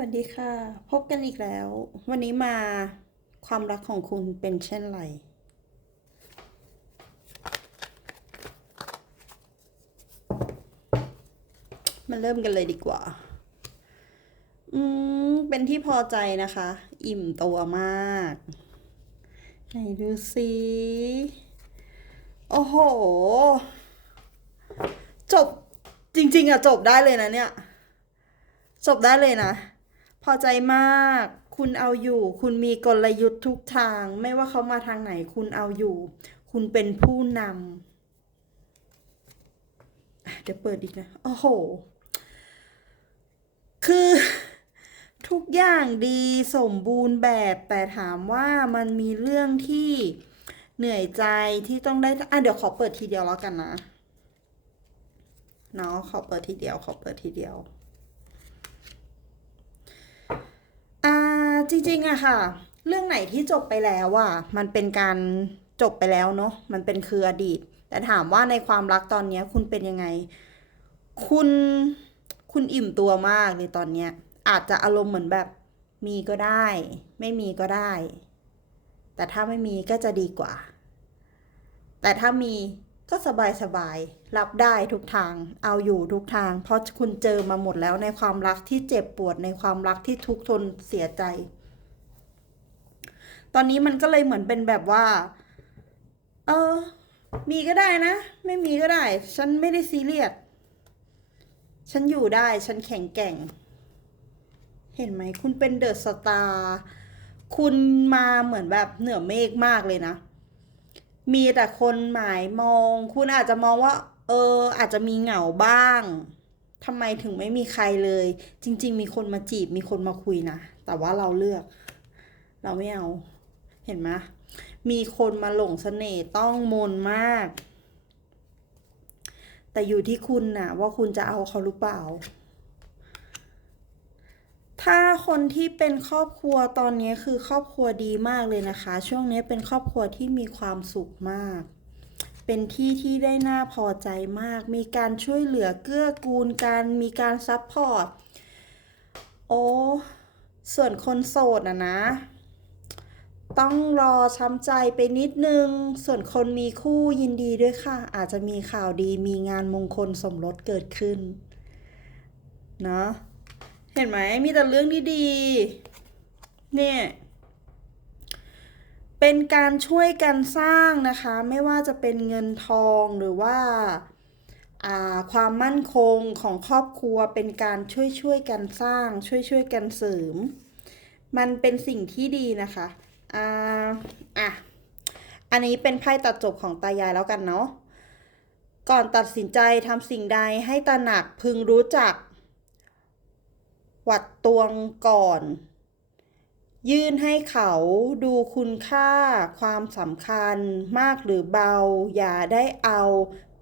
วัสดีค่ะ พบกันอีกแล้ว วันนี้มาความรักของคุณเป็นเช่นไร มาเริ่มกันเลยดีกว่า อืม เป็นที่พอใจนะคะ อิ่มตัวมากไหนดูสิโอ้โห จบจริง ๆอะจบได้เลยนะเนี่ยจบได้เลยนะ พอใจมาก คุณเอาอยู่ คุณมีกลยุทธ์ทุกทาง ไม่ว่าเขามาทางไหน คุณเอาอยู่ คุณเป็นผู้นำเดี๋ยวเปิดอีกนะ โอ้โห คือทุกอย่างดีสมบูรณ์แบบแต่ถามว่ามันมีเรื่องที่เหนื่อยใจที่ต้องได้ อะ เดี๋ยวขอเปิดทีเดียวแล้วกันนะ เนาะขอเปิดทีเดียว ขอเปิดทีเดียว ริงๆอะค่ะ เรื่องไหนที่จบไปแล้วอะมันเป็นการจบไปแล้วเนาะมันเป็นคืออดีต แต่ถามว่าในความรักตอนเนี้ยคุณเป็นยังไง คุณคุณอิ่มตัวมากเลยตอนเนี้ย อาจจะอารมณ์เหมือนแบบมีก็ได้ ไม่มีก็ได้ แต่ถ้าไม่มีก็จะดีกว่า แต่ถ้ามีก็สบายสบายรับได้ทุกทาง เอาอยู่ทุกทาง เพราะคุณเจอมาหมดแล้วในความรักที่เจ็บปวดในความรักที่ทุกข์ทนเสียใจ ตอนนี้มันก็เลยเหมือนเป็นแบบว่า เออ มีก็ได้นะ ไม่มีก็ได้ ฉันไม่ได้ซีเรียส ฉันอยู่ได้ ฉันแข็งแกร่ง เห็นไหม คุณเป็นเดอะสตาร์ คุณมาเหมือนแบบเหนือเมฆมากเลยนะ มีแต่คนหมายมอง คุณอาจจะมองว่า เออ อาจจะมีเหงาบ้างทำไมถึงไม่มีใครเลย จริง ๆ มีคนมาจีบ มีคนมาคุยนะ แต่ว่าเราเลือก เราไม่เอา เห็นไหมมีคนมาหลงเสน่ห์ต้องมนมาก แต่อยู่ที่คุณน่ะว่าคุณจะเอาเขาหรือเปล่า ถ้าคนที่เป็นครอบครัวตอนนี้คือครอบครัวดีมากเลยนะคะ ช่วงนี้เป็นครอบครัวที่มีความสุขมาก เป็นที่ที่ได้น่าพอใจมาก มีการช่วยเหลือเกื้อกูลกันมีการซัพพอร์ต โอ้ ส่วนคนโสดนะนะ ต้องรอช้ำใจไปนิดนึง ส่วนคนมีคู่ยินดีด้วยค่ะ อาจจะมีข่าวดีมีงานมงคลสมรสเกิดขึ้น เนาะเห็นไหมมีแต่เรื่องดีๆเนี่ยเป็นการช่วยกันสร้างนะคะ ไม่ว่าจะเป็นเงินทองหรือว่าความมั่นคงของครอบครัวเป็นการช่วยช่วยกันสร้าง ช่วยช่วยกันเสริม มันเป็นสิ่งที่ดีนะคะ อ่าอะ อันนี้เป็นไพ่ตัดจบของตายายแล้วกันเนาะ ก่อนตัดสินใจทำสิ่งใดให้ตระหนักพึงรู้จักหวัดตวงก่อน ยื่นให้เขาดูคุณค่าความสำคัญมากหรือเบา อย่าได้เอา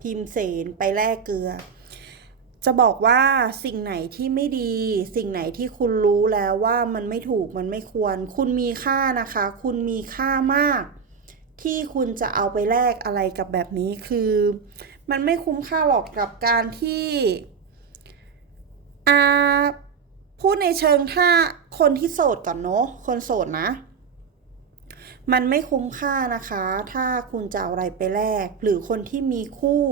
พิมพ์เสนไปแลกเกลือ จะบอกว่าสิ่งไหนที่ไม่ดี สิ่งไหนที่คุณรู้แล้วว่ามันไม่ถูกมันไม่ควร คุณมีค่านะคะ คุณมีค่ามาก ที่คุณจะเอาไปแลกอะไรกับแบบนี้คือ มันไม่คุ้มค่าหรอกกับการที่อ่าพูดในเชิงถ้าคนที่โสดก่อนเนาะคนโสดนะ มันไม่คุ้มค่านะคะ ถ้าคุณจะเอาอะไรไปแลกหรือคนที่มีคู่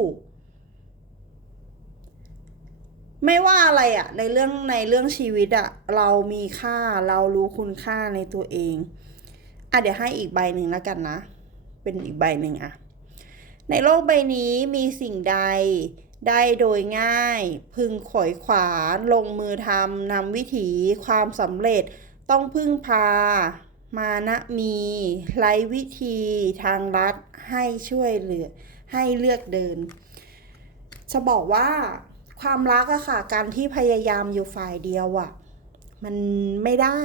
ไม่ว่าอะไรอะในเรื่องในเรื่องชีวิตอะเรามีค่าเรารู้คุณค่าในตัวเองอะเดี๋ยวให้อีกใบหนึ่งแล้วกันนะ เป็นอีกใบหนึ่งอะในโลกใบนี้มีสิ่งใดได้โดยง่าย พึงขอยขวานลงมือทำนำวิถีความสำเร็จต้องพึ่งพา มานะมีไร้วิธีทางลัดให้ช่วยเหลือให้เลือกเดิน จะบอกว่า ความรักอะค่ะ การที่พยายามอยู่ฝ่ายเดียวอะมันไม่ได้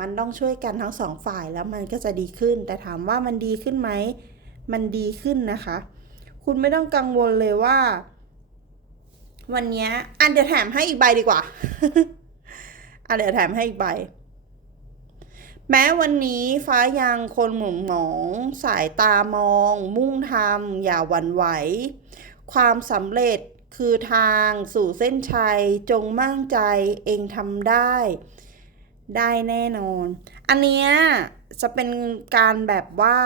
มันต้องช่วยกันทั้งสองฝ่ายแล้วมันก็จะดีขึ้น แต่ถามว่ามันดีขึ้นไหม มันดีขึ้นนะคะ คุณไม่ต้องกังวลเลยว่า วันนี้อันเดี๋ยวแถมให้อีกใบดีกว่า อันเดี๋ยวแถมให้อีกใบ แม้วันนี้ฟ้ายังคนหมุนหมอง สายตามอง มุ่งทำอย่าหวั่นไหว ความสำเร็จ คือทางสู่เส้นชัยจงมั่นใจเองทำได้ ได้แน่นอน อันเนี้ยจะเป็นการแบบว่า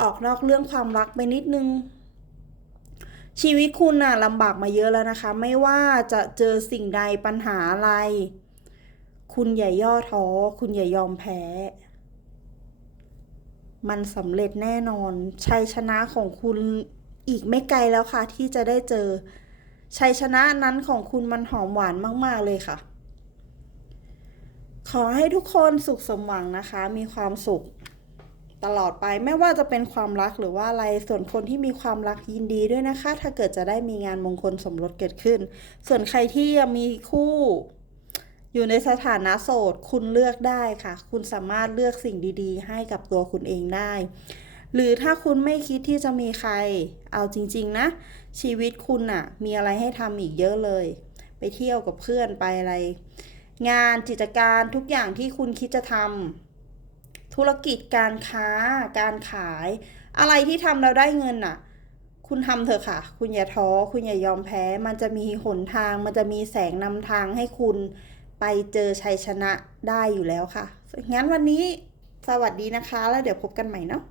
ออกนอกเรื่องความรักไปนิดนึง ชีวิตคุณน่ะลำบากมาเยอะแล้วนะคะ ไม่ว่าจะเจอสิ่งใดปัญหาอะไร คุณอย่าย่อท้อ คุณอย่ายอมแพ้ มันสำเร็จแน่นอน ชัยชนะของคุณอีกไม่ไกลแล้วค่ะที่จะได้เจอ ชัยชนะนั้นของคุณมันหอมหวานมาก ๆ เลยค่ะ ขอให้ทุกคนสุขสมหวังนะคะ มีความสุขตลอดไปไม่ว่าจะเป็นความรักหรือว่าอะไรส่วนคนที่มีความรักยินดีด้วยนะคะ ถ้าเกิดจะได้มีงานมงคลสมรสเกิดขึ้น ส่วนใครที่ยังมีคู่ อยู่ในสถานะโสด คุณเลือกได้ค่ะ คุณสามารถเลือกสิ่งดี ๆ ให้กับตัวคุณเองได้ หรือถ้าคุณไม่คิดที่จะมีใคร เอาจริง ๆ นะ ชีวิตคุณน่ะมีอะไรให้ทำอีกเยอะเลย ไปเที่ยวกับเพื่อนไปอะไร งานกิจการทุกอย่างที่คุณคิดจะทำธุรกิจการค้า การขาย อะไรที่ทำแล้วได้เงินน่ะคุณทำเถอะค่ะ คุณอย่าท้อ คุณอย่ายอมแพ้ มันจะมีหนทาง มันจะมีแสงนำทางให้คุณไปเจอชัยชนะได้อยู่แล้วค่ะ งั้นวันนี้สวัสดีนะคะ แล้วเดี๋ยวพบกันใหม่เนาะ